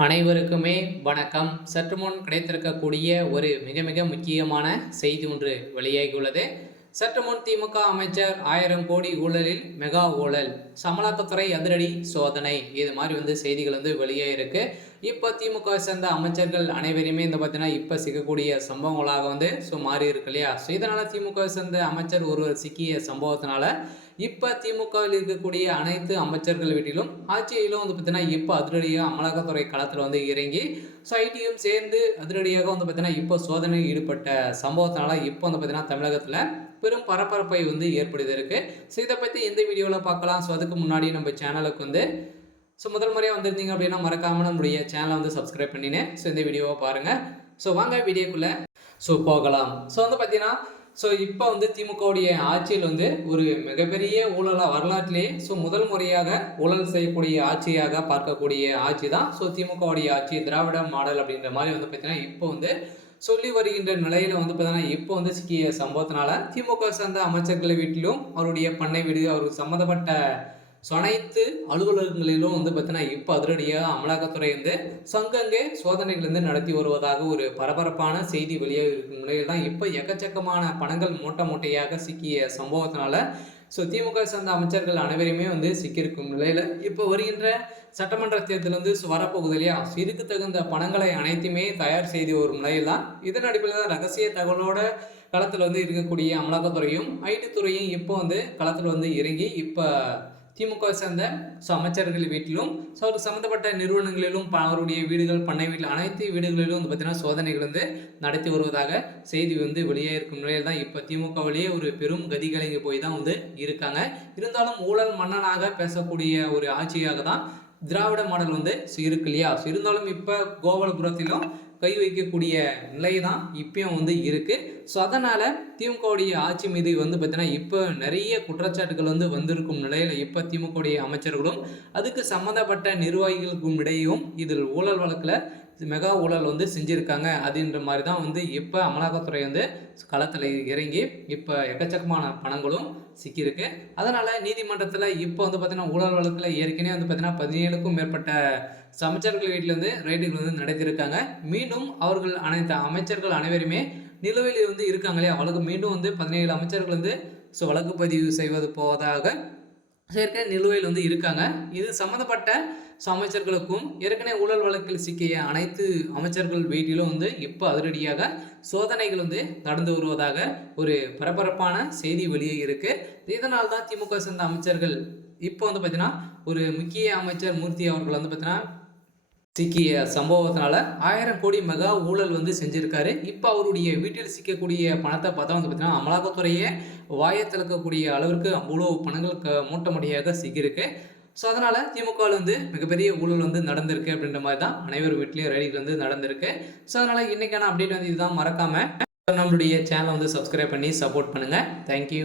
அனைவருக்குமே வணக்கம். சற்று முன் கிடைத்திருக்கக்கூடிய ஒரு மிக மிக முக்கியமான செய்தி ஒன்று வெளியாகியுள்ளது. சற்று முன் திமுக அமைச்சர் 1000 கோடி ஊழலில் மெகா ஊழல், அமலாக்கத்துறை அதிரடி சோதனை, இது மாதிரி செய்திகள் வெளியாயிருக்கு. இப்போ திமுக சேர்ந்த அமைச்சர்கள் அனைவருமே பார்த்தீங்கன்னா இப்போ சிக்கக்கூடிய சம்பவங்களாக மாறி இருக்கு இல்லையா. ஸோ இதனால திமுக சேர்ந்த அமைச்சர் ஒருவர் சிக்கிய சம்பவத்தினால இப்போ திமுகவில் இருக்கக்கூடிய அனைத்து அமைச்சர்கள் வீட்டிலும் ஆட்சியிலும் பார்த்தீங்கன்னா இப்போ அதிரடியாக அமலாக்கத்துறை களத்தில் இறங்கி ஸோ ஐடியும் சேர்ந்து அதிரடியாக பார்த்தீங்கன்னா இப்போ சோதனையில் ஈடுபட்ட சம்பவத்தினால இப்போ பார்த்தீங்கன்னா தமிழகத்தில் பெரும் பரபரப்பை ஏற்படுத்தியிருக்கு. ஸோ இதை பற்றி எந்த வீடியோவில் பார்க்கலாம். ஸோ அதுக்கு முன்னாடி நம்ம சேனலுக்கு ஸோ முதல் முறையாக வந்திருந்தீங்க அப்படின்னா மறக்காமல் நம்மளுடைய சேனலை சப்ஸ்கிரைப் பண்ணினேன். ஸோ இந்த வீடியோவை பாருங்கள். ஸோ வாங்க வீடியோக்குள்ளே போகலாம். ஸோ பார்த்தீங்கன்னா இப்போ திமுகவுடைய ஆட்சியில் ஒரு மிகப்பெரிய ஊழலாக வரலாற்றிலேயே முதல் முறையாக ஊழல் செய்யக்கூடிய ஆட்சியாக பார்க்கக்கூடிய ஆட்சி தான் திமுகவுடைய ஆட்சி, திராவிட மாடல் அப்படின்ற மாதிரி பார்த்தீங்கன்னா இப்போ சொல்லி வருகின்ற நிலையில் பார்த்தீங்கன்னா இப்போ சிக்கிய சம்பவத்தினால திமுக சார்ந்த அமைச்சர்கள் வீட்டிலும் அவருடைய பண்ணை வீடு அவருக்கு சம்மந்தப்பட்ட அனைத்து அலுவலகங்களிலும் பார்த்தீங்கன்னா இப்போ அதிரடியாக அமலாக்கத்துறை சங்கங்கே சோதனைகள் நடத்தி வருவதாக ஒரு பரபரப்பான செய்தி வெளியாக இருக்கும் நிலையில் தான் இப்போ எக்கச்சக்கமான பணங்கள் மூட்டையாக சிக்கிய சம்பவத்தினால திமுக சார்ந்த அமைச்சர்கள் அனைவருமே சிக்கியிருக்கும் நிலையில் இப்போ வருகின்ற சட்டமன்ற தேர்தல் வரப்போகுது இல்லையா. இதுக்கு தகுந்த பணங்களை அனைத்துமே தயார் செய்து வரும் நிலையில் தான் இதன் அடிப்படையில் தான் ரகசிய தகவலோட களத்தில் இருக்கக்கூடிய அமலாக்கத்துறையும் ஐடி துறையும் இப்போ களத்தில் இறங்கி இப்போ திமுக சேர்ந்த அமைச்சர்கள் வீட்டிலும் அவருக்கு சம்மந்தப்பட்ட நிறுவனங்களிலும் அவருடைய வீடுகள், பண்ணை வீட்டில் அனைத்து வீடுகளிலும் பார்த்தீங்கன்னா சோதனைகள் நடத்தி வருவதாக செய்தி வெளியே இருக்கும் நிலையில் தான் இப்போ திமுக வழியே ஒரு பெரும் கதிகலங்கி போய் தான் இருக்காங்க. இருந்தாலும் ஊழல் மன்னனாக பேசக்கூடிய ஒரு ஆட்சியாக தான் திராவிட மாடல் இருக்கு இல்லையா. இருந்தாலும் இப்போ கோபாலபுரத்திலும் கை வைக்கக்கூடிய நிலை தான் இப்பயும் இருக்கு. ஸோ அதனால் திமுகவுடைய ஆட்சி மீது பார்த்தீங்கன்னா இப்போ நிறைய குற்றச்சாட்டுகள் வந்திருக்கும் நிலையில் இப்போ திமுகவுடைய அமைச்சர்களும் அதுக்கு சம்மந்தப்பட்ட நிர்வாகிகளுக்கும் இடையும் இதில் ஊழல் வழக்கில் மெகா ஊழல் செஞ்சுருக்காங்க அப்படின்ற மாதிரி தான் இப்போ அமலாக்கத்துறை களத்தில் இறங்கி இப்போ எக்கச்சக்கமான பணங்களும் சிக்கியிருக்கு. அதனால் நீதிமன்றத்தில் இப்போ பார்த்தீங்கன்னா ஊழல் வழக்கில் ஏற்கனவே பார்த்தீங்கன்னா 17க்கும் மேற்பட்ட அமைச்சர்கள் வீட்டில் ரைடுகள் நடத்தியிருக்காங்க. மீண்டும் அவர்கள் அனைத்து அமைச்சர்கள் அனைவருமே நிலுவையில் இருக்காங்க இல்லையா. வழக்கு மீண்டும் 17 அமைச்சர்கள் வழக்கு பதிவு செய்வது போவதாக ஏற்கனவே நிலுவையில் இருக்காங்க. இது சம்மந்தப்பட்ட அமைச்சர்களுக்கும் ஏற்கனவே ஊழல் வழக்கில் சிக்கிய அனைத்து அமைச்சர்கள் வீட்டிலும் இப்போ அதிரடியாக சோதனைகள் நடந்து வருவதாக ஒரு பரபரப்பான செய்தி வெளியே இருக்கு. இதனால் தான் திமுக சேர்ந்த அமைச்சர்கள் இப்போ பார்த்தீங்கன்னா ஒரு முக்கிய அமைச்சர் மூர்த்தி அவர்கள் பார்த்தீங்கன்னா சிக்கிய சம்பவத்தினால 1000 கோடி மெகா ஊழல் செஞ்சிருக்காரு. இப்போ அவருடைய வீட்டில் சிக்கக்கூடிய பணத்தை பார்த்தா பார்த்தீங்கன்னா அமலாக்கத்துறையே வாயை திறக்கக்கூடிய அளவிற்கு அவ்வளோ பணங்கள் மூட்டமடியாக சிக்கியிருக்கு. ஸோ அதனால் திமுகவில் மிகப்பெரிய ஊழல் நடந்திருக்கு அப்படின்ற மாதிரி தான் அனைவர் வீட்லேயும் ரைடிகள் நடந்திருக்கு. ஸோ அதனால் இன்றைக்கான அப்டேட் இதுதான். மறக்காமல் நம்மளுடைய சேனலை சப்ஸ்கிரைப் பண்ணி சப்போர்ட் பண்ணுங்கள். தேங்க்யூ.